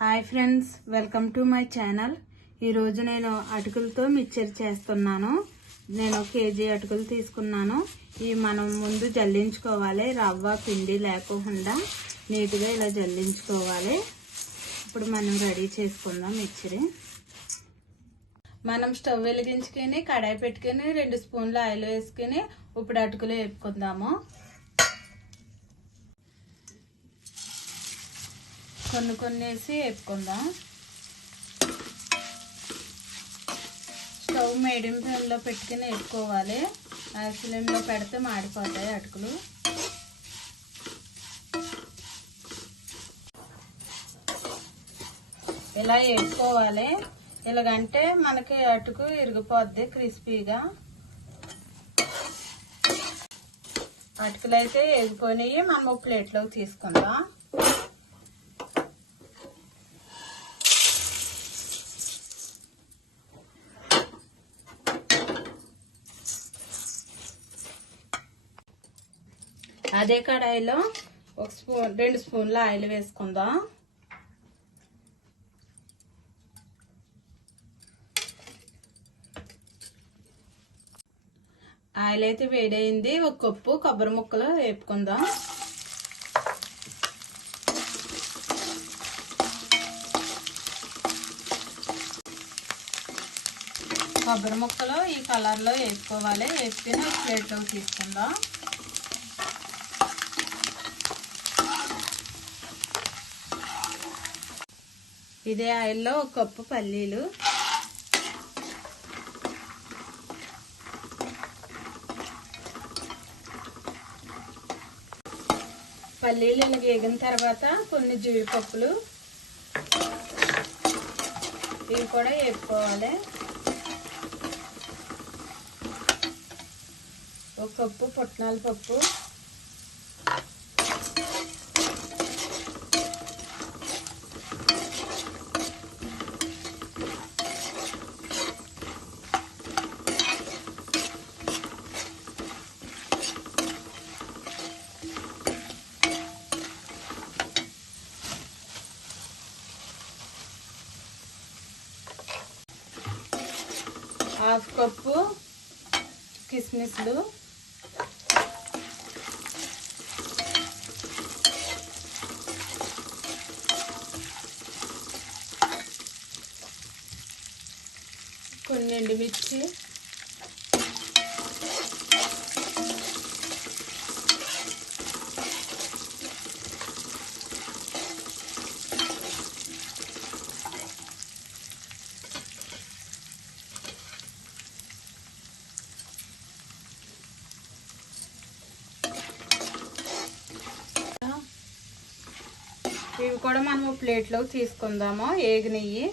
Hi friends, welcome to my channel. ఈరోజు నేను అటుకులతో మిక్చర్ చేస్తున్నాను. నేను కేజీ అటుకులు తీసుకున్నాను. ఇవి మనం ముందు జల్లించుకోవాలి. రవ్వ పిండి లేకుండా నీట్గా ఇలా జల్లించుకోవాలి. ఇప్పుడు మనం రెడీ చేసుకుందాం మిక్చర్. మనం స్టవ్ వెలిగించుకొని కడాయి పెట్టుకొని 2 స్పూన్లు ఆయిల్ వేసుకొని ఇప్పుడు అటుకులు వేపుకుందాము. కొన్ని వేసి వేపుకుందాం. స్టవ్ మీడియం ఫ్లేమ్లో పెట్టుకుని వేపుకోవాలి. హై ఫ్లేమ్లో పెడితే మాడిపోతాయి అటుకులు. ఇలా వేపుకోవాలి. ఇలాగంటే మనకి అటుకు ఇరిగిపోద్ది క్రిస్పీగా. అటుకులు అయితే వేగిపోయినాయి. మనం ప్లేట్లోకి తీసుకుందాం. అదే కడాయిలో 2 స్పూన్ల ఆయిల్ వేసుకుందాం. ఆయిల్ అయితే వేడైంది. 1 కప్పు కొబ్బరి ముక్కలు వేపుకుందాం. కొబ్బరి ముక్కలు ఈ కలర్లో వేసుకోవాలి. వేసుకుని ప్లేట్లోకి తీసుకుందాం. ఇదే ఆయిల్లో 1 కప్పు పల్లీలు, పల్లీలు ఇలా వేగిన తర్వాత కొన్ని జీడిపప్పులు ఇవి కూడా వేపుకోవాలి. 1 కప్పు పుట్నాల పప్పు, హాఫ్ కప్పు కిస్మిస్లు, కొన్ని ఎండుమిర్చి, ఇవి కూడా మనము ప్లేట్లోకి తీసుకుందాము. ఏగినెయ్యి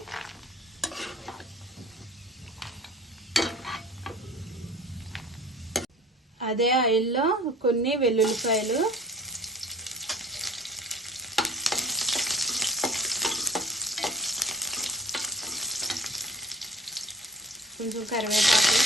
అదే ఆయిల్లో కొన్ని వెల్లుల్లిపాయలు, కొంచెం కరివేపాకు,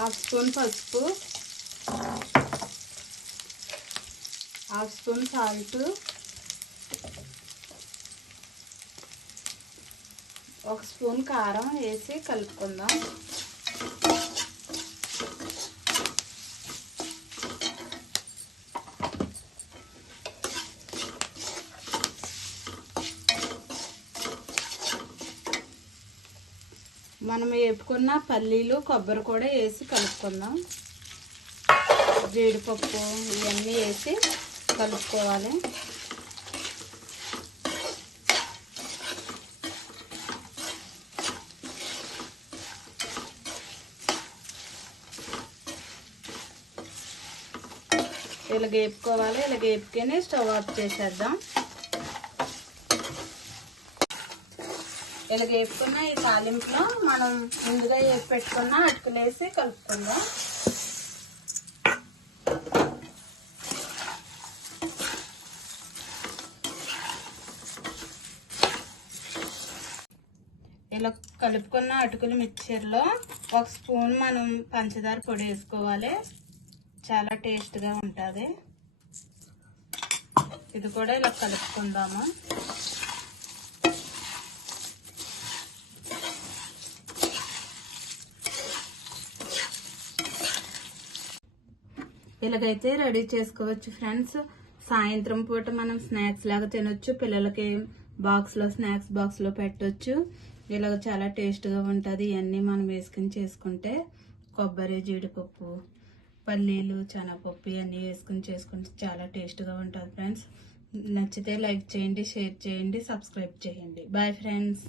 హాఫ్ స్పూన్ పసుపు, హాఫ్ స్పూన్ సాల్ట్, 1 స్పూన్ కారం వేసి కలుపుకుందాం. మనం వేపుకున్న పల్లీలు కొబ్బరి కూడా వేసి కలుపుకుందాం. జీడిపప్పు ఇవన్నీ వేసి కలుపుకోవాలి. ఇలా వేపుకోవాలి. ఇలా వేపుకొని స్టవ్ ఆఫ్ చేసేద్దాం. ఇలా వేపుకున్న ఈ తాలింపులో మనం ముందుగా వేసి పెట్టుకున్న అటుకులు వేసి కలుపుకుందాం. ఇలా కలుపుకున్న అటుకుల మిక్చర్లో 1 స్పూన్ మనం పంచదార పొడి వేసుకోవాలి. చాలా టేస్ట్గా ఉంటుంది. ఇది కూడా ఇలా కలుపుకుందాము. ఇలాగైతే రెడీ చేసుకోవచ్చు ఫ్రెండ్స్. సాయంత్రం పూట మనం స్నాక్స్ లాగా తినొచ్చు. పిల్లలకి స్నాక్స్ బాక్స్లో పెట్టొచ్చు. ఇలాగ చాలా టేస్ట్గా ఉంటుంది. ఇవన్నీ మనం వేసుకుని చేసుకుంటే కొబ్బరి, జీడిపప్పు, పల్లీలు, శనగపప్పు ఇవన్నీ వేసుకుని చేసుకుంటే చాలా టేస్ట్గా ఉంటుంది ఫ్రెండ్స్. నచ్చితే లైక్ చేయండి, షేర్ చేయండి, సబ్స్క్రైబ్ చేయండి. Bye friends.